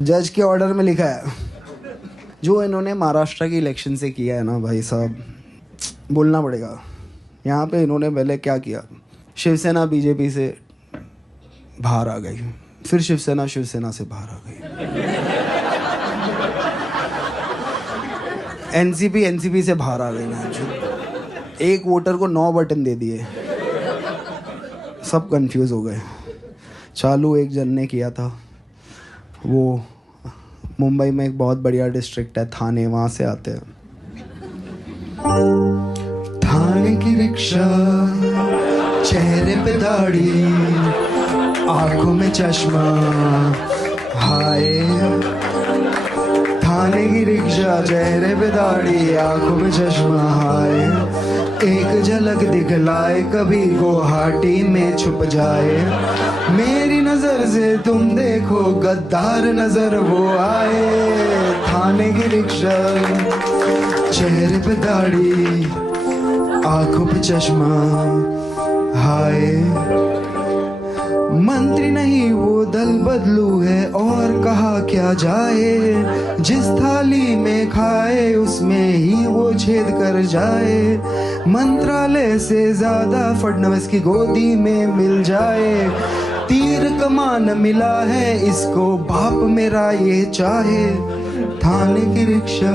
जज के ऑर्डर में लिखा है, जो इन्होंने महाराष्ट्र की इलेक्शन से किया है ना भाई साहब, बोलना पड़ेगा। यहाँ पे इन्होंने पहले क्या किया, शिवसेना बीजेपी से बाहर आ गई, फिर शिवसेना से बाहर आ गई, एनसीपी से बाहर आ गई। एक वोटर को 9 बटन दे दिए, सब कंफ्यूज हो गए। चालू एक जन ने किया था, वो मुंबई में एक बहुत बढ़िया डिस्ट्रिक्ट है थाने, वहाँ से आते हैं। थाने की रिक्शा, चेहरे पे दाढ़ी, आंखों में चश्मा, हाय। थाने की रिक्शा, चेहरे पे दाढ़ी, आंखों में चश्मा, हाय। एक झलक दिखलाए कभी गुवाहाटी में छुप जाए, मेरी नजर से तुम देखो गद्दार नजर वो आए। थाने की रिक्शा, चेहरे पे दाढ़ी, आंखों पे चश्मा, हाय। मंत्री नहीं वो दल बदलू है, और कहा क्या जाए, जिस थाली में खाए उसमें ही वो छेद कर जाए। मंत्रालय से ज्यादा फडणवीस की गोदी में मिल जाए, तीर कमान मिला है इसको बाप मेरा ये चाहे। थाने की रिक्शा,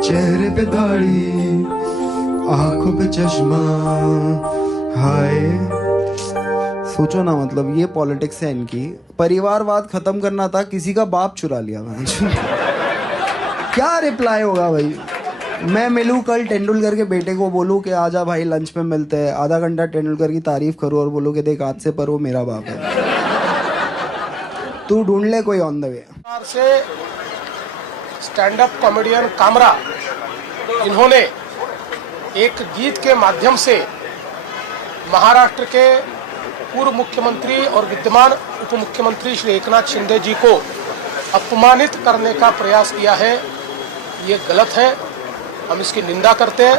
चेहरे पे दाढ़ी, आंखों पे चश्मा, हाय। सोचो ना, मतलब ये पॉलिटिक्स है इनकी। परिवारवाद खत्म करना था, किसी का बाप चुरा लिया। क्या रिप्लाई होगा भाई? मैं मिलूं कल तेंदुलकर के बेटे को, बोलूं कि आजा भाई लंच पे मिलते हैं, आधा घंटा तेंदुलकर की तारीफ करूं और बोलूं कि देख आज से पर वो मेरा बाप है, तू ढूंढ ले कोई ऑन द वे। से स्टैंड अप कॉमेडियन कामरा, इन्होंने एक गीत के माध्यम से महाराष्ट्र के पूर्व मुख्यमंत्री और विद्यमान उप मुख्यमंत्री श्री एकनाथ शिंदे जी को अपमानित करने का प्रयास किया है। ये गलत है, हम इसकी निंदा करते हैं।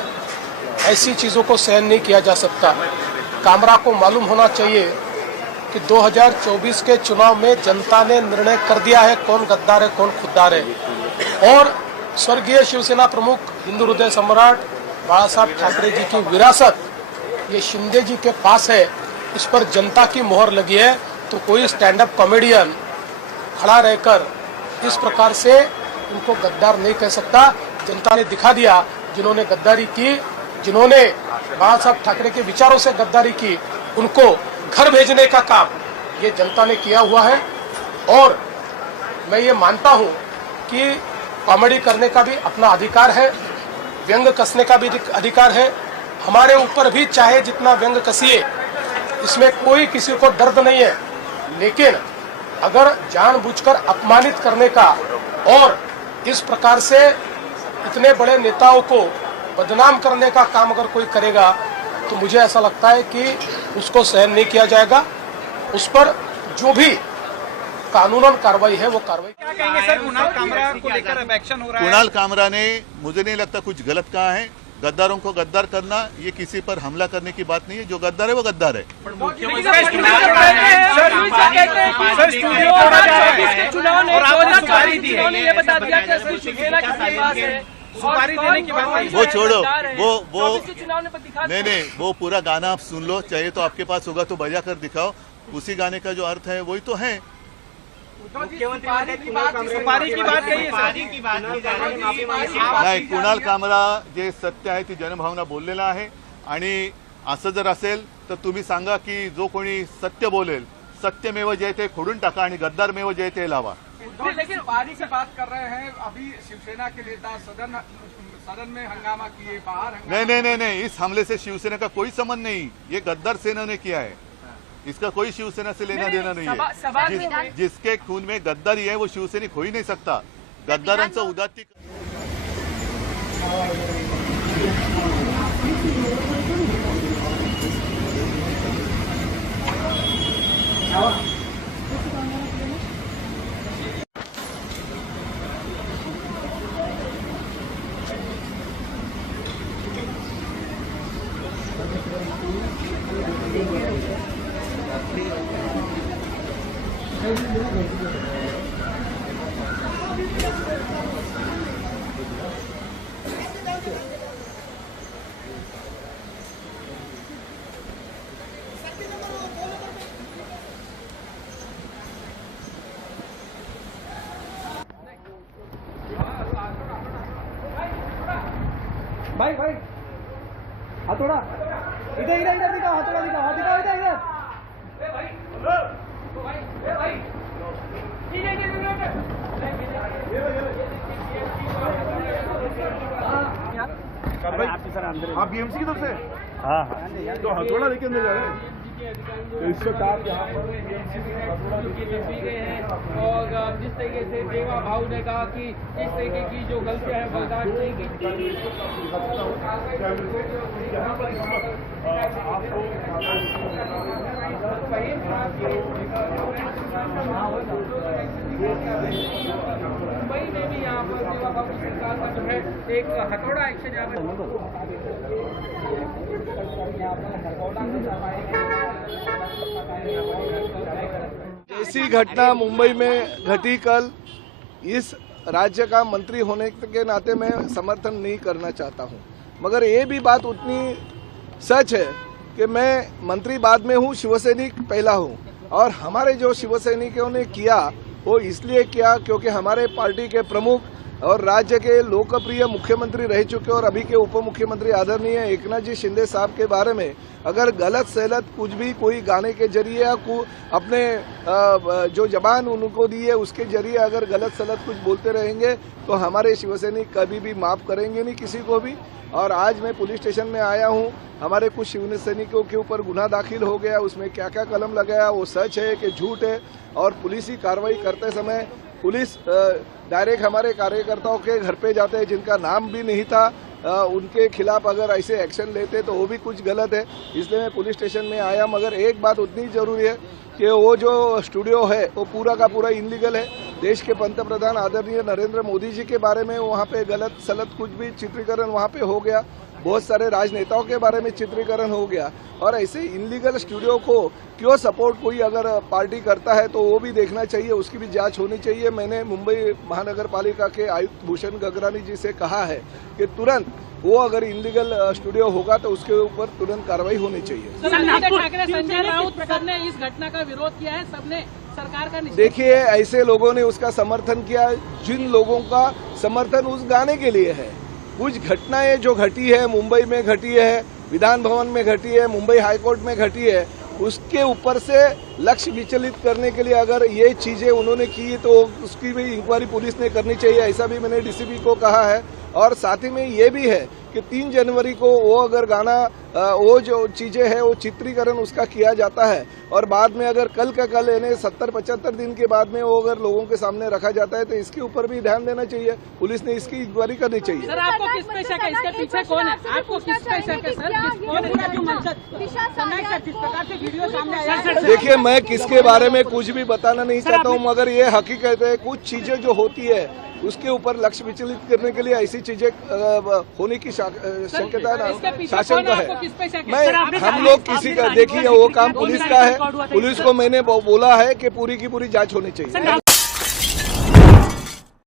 ऐसी चीज़ों को सहन नहीं किया जा सकता। कामरा को मालूम होना चाहिए कि 2024 के चुनाव में जनता ने निर्णय कर दिया है कौन गद्दार है कौन खुद्दार है। और स्वर्गीय शिवसेना प्रमुख, हिंदू हृदय सम्राट बाला साहब ठाकरे जी की विरासत ये शिंदे जी के पास है, इस पर जनता की मोहर लगी है। तो कोई स्टैंड अप कॉमेडियन खड़ा रहकर इस प्रकार से उनको गद्दार नहीं कह सकता। जनता ने दिखा दिया, जिन्होंने गद्दारी की, जिन्होंने बाला साहब ठाकरे के विचारों से गद्दारी की, उनको घर भेजने का काम ये जनता ने किया हुआ है। और मैं ये मानता हूँ कि कॉमेडी करने का भी अपना अधिकार है, व्यंग कसने का भी अधिकार है। हमारे ऊपर भी चाहे जितना व्यंग कसिए, इसमें कोई किसी को दर्द नहीं है। लेकिन अगर जानबूझकर अपमानित करने का और इस प्रकार से इतने बड़े नेताओं को बदनाम करने का काम अगर कोई करेगा, तो मुझे ऐसा लगता है कि उसको सहन नहीं किया जाएगा। उस पर जो भी कानूनन कार्रवाई है वो कार्रवाई। क्या कहेंगे सर, कुणाल कामरा को लेकर अब एक्शन हो रहा है? कुणाल कामरा ने, मुझे नहीं लगता कुछ गलत कहा है। गद्दारों को गद्दार करना ये किसी पर हमला करने की बात नहीं है। जो गद्दार है वो गद्दार है। वो छोड़ो, वो नहीं, वो पूरा गाना आप सुन लो, चाहिए तो आपके पास होगा तो बजा कर दिखाओ। उसी गाने का जो अर्थ है वही तो है। नाही, कुणाल कामरा जे सत्य आहे ती जनभावना बोललेला आहे। आणि असं जर असेल तर तुम्ही सांगा की जो कोणी सत्य बोलेल, सत्यमेव जयते खोडून टाका आणि गद्दारमेव जयते लावा। लेकिन पारी से बात कर रहे हैं, अभी शिवसेना के नेता सदन में हंगामा किए, बाहर नहीं, इस हमले से शिवसेना का कोई संबंध नहीं। ये गद्दार सेना ने किया है, इसका कोई शिवसेना से लेना देना नहीं है। जिसके खून में गद्दारी है वो शिवसैनिक हो ही नहीं सकता। गद्दारांचं उदात्तीकरण भाई भाई हथौड़ा इधर इधर इधर दिखाओ, हथौड़ा दिखाओ, दिखाओ इधर इधर। आप बीएमसी की तरफ से? हाँ हाँ। तो हथौड़ा लेके अंदर जा रहे हैं। तो इस वक्त आप यहाँ पर और जिस तरीके से देवा भाव ने कहा कि इस तरीके की जो गलतियां हैं बर्दाश्त नहीं की। मुंबई में भी यहाँ पर देवा भाव की सरकार का जो है एक हथौड़ा एक्शन यहाँ ऐसी घटना मुंबई में घटी कल, इस राज्य का मंत्री होने के नाते मैं समर्थन नहीं करना चाहता हूं, मगर ये भी बात उतनी सच है कि मैं मंत्री बाद में हूं, शिवसैनिक पहला हूं। और हमारे जो शिवसैनिकों ने किया वो इसलिए किया क्योंकि हमारे पार्टी के प्रमुख और राज्य के लोकप्रिय मुख्यमंत्री रह चुके और अभी के उप मुख्यमंत्री आदरणीय एकनाथ जी शिंदे साहब के बारे में अगर गलत सलत कुछ भी कोई गाने के जरिए या अपने जो जबान उनको दी है उसके जरिए अगर गलत सलत कुछ बोलते रहेंगे तो हमारे शिवसैनिक कभी भी माफ करेंगे नहीं किसी को भी। और आज मैं पुलिस स्टेशन में आया हूं, हमारे कुछ शिवसैनिकों के ऊपर गुनाह दाखिल हो गया, उसमें क्या क्या कलम लगाया वो सच है कि झूठ है। और पुलिस ही कार्रवाई करते समय पुलिस डायरेक्ट हमारे कार्यकर्ताओं के घर पे जाते हैं जिनका नाम भी नहीं था, उनके खिलाफ अगर ऐसे एक्शन लेते तो वो भी कुछ गलत है। इसलिए मैं पुलिस स्टेशन में आया, मगर एक बात उतनी जरूरी है कि वो जो स्टूडियो है वो पूरा का पूरा इनलीगल है। देश के पंतप्रधान आदरणीय नरेंद्र मोदी जी के बारे में वहाँ पे गलत सलत कुछ भी चित्रीकरण वहाँ पे हो गया, बहुत सारे राजनेताओं के बारे में चित्रीकरण हो गया। और ऐसे इनलीगल स्टूडियो को क्यों सपोर्ट कोई अगर पार्टी करता है तो वो भी देखना चाहिए, उसकी भी जांच होनी चाहिए। मैंने मुंबई महानगर पालिका के आयुक्त भूषण गगरानी जी से कहा है कि तुरंत वो अगर इनलीगल स्टूडियो होगा तो उसके ऊपर तुरंत कार्रवाई होनी चाहिए। ठाकरे, संजय राउत सबने इस घटना का विरोध किया है, सबने सरकार का देखिए ऐसे लोगों ने उसका समर्थन किया जिन लोगों का समर्थन उस गाने के लिए है। कुछ घटनाएं जो घटी है मुंबई में घटी है, विधान भवन में घटी है, मुंबई हाईकोर्ट में घटी है, उसके ऊपर से लक्ष्य विचलित करने के लिए अगर ये चीजें उन्होंने की तो उसकी भी इंक्वायरी पुलिस ने करनी चाहिए, ऐसा भी मैंने डीसीपी को कहा है। और साथ ही में ये भी है कि 3 जनवरी को वो अगर गाना वो जो चीजें है वो चित्रीकरण उसका किया जाता है और बाद में अगर कल का कल यानी 70-75 दिन के बाद में वो अगर लोगों के सामने रखा जाता है तो इसके ऊपर भी ध्यान देना चाहिए, पुलिस ने इसकी इंक्वायरी करनी चाहिए। सर आपको किस पे शक है, इसके पीछे कौन है, आपको किस पे शक है सर, जिस प्रकार से वीडियो सामने आया? देखिए मैं किसके बारे में कुछ भी बताना नहीं चाहता हूँ, मगर ये हकीकत है कुछ चीजें जो होती है उसके ऊपर लक्ष्य विचलित करने के लिए ऐसी चीजें होने की शक्यता शासन का है। मैं हम लोग किसी का देखिए वो काम पुलिस का है, पुलिस को मैंने बोला है कि पूरी की पूरी जांच होनी चाहिए।